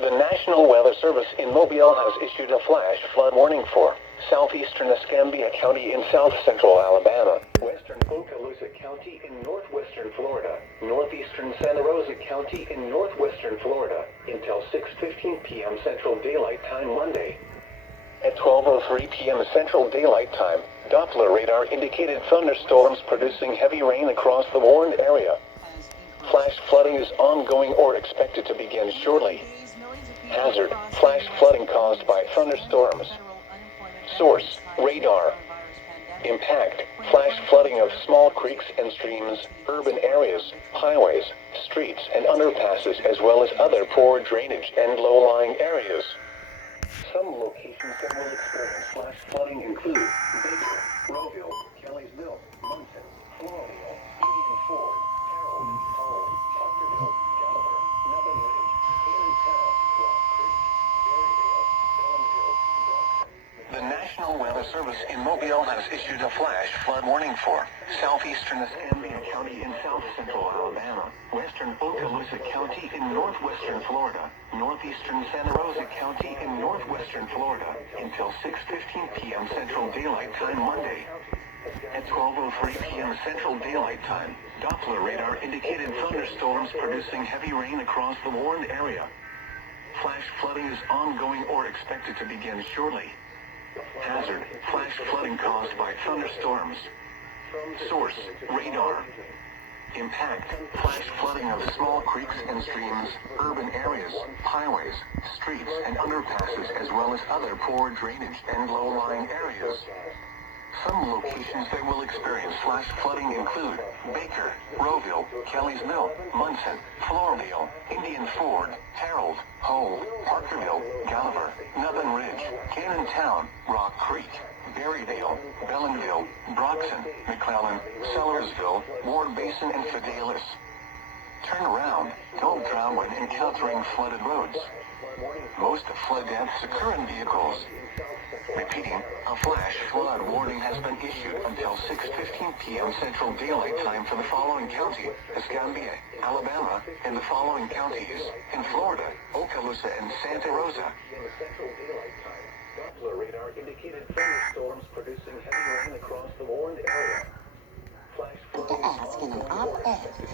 The National Weather Service in Mobile has issued a flash flood warning for southeastern Escambia County in south-central Alabama, western Okaloosa County in northwestern Florida, northeastern Santa Rosa County in northwestern Florida, until 6:15 p.m. Central Daylight Time Monday. At 12:03 p.m. Central Daylight Time, Doppler radar indicated thunderstorms producing heavy rain across the warned area. Flash flooding is ongoing or expected to begin shortly. Hazard: flash flooding caused by thunderstorms. Source: radar. Impact: flash flooding of small creeks and streams, urban areas, highways, streets and underpasses, as well as other poor drainage and low-lying areas. Some locations that will experience flash flooding include Baker, Roseville, Kelly's Mill, Munson, Florio, Indian Ford, Harold, Hull, Parkerville, Gallagher, Nubbin Ridge, Cannon Town, Rock Creek, Berryville, Bellenville, Broxton. The National Weather Service in Mobile has issued a flash flood warning for southeastern Escambia County in south-central Alabama, western Okaloosa County in northwestern Florida, northeastern Santa Rosa County in northwestern Florida, until 6:15 p.m. Central Daylight Time Monday. At 12:03 p.m. Central Daylight Time, Doppler radar indicated thunderstorms producing heavy rain across the warned area. Flash flooding is ongoing or expected to begin shortly. Hazard: flash flooding caused by thunderstorms. Source: radar. Impact: flash flooding of small creeks and streams, urban areas, highways, streets and underpasses, as well as other poor drainage and low-lying areas. Some locations that will experience flash flooding include Baker, Roseville, Kelly's Mill, Munson, Florio, Indian Ford, Harold, Hull, Parkerville, Gallagher, Nubbin Ridge, Cannon Town, Rock Creek, Berryville, Bellenville, Broxton, McClellan, Sellersville, Ward Basin and Fidelis. Turn around, don't drown when encountering flooded roads. Most flood deaths occur in vehicles. Repeating, a flash flood warning has been issued until 6:15 p.m. Central Daylight Time for the following county: Escambia, Alabama, and the following counties in Florida: Okaloosa and Santa Rosa. Central Daylight Time, Doppler radar indicated thunderstorms producing heavy rain across the warned area. Flash flooding is ongoing or expected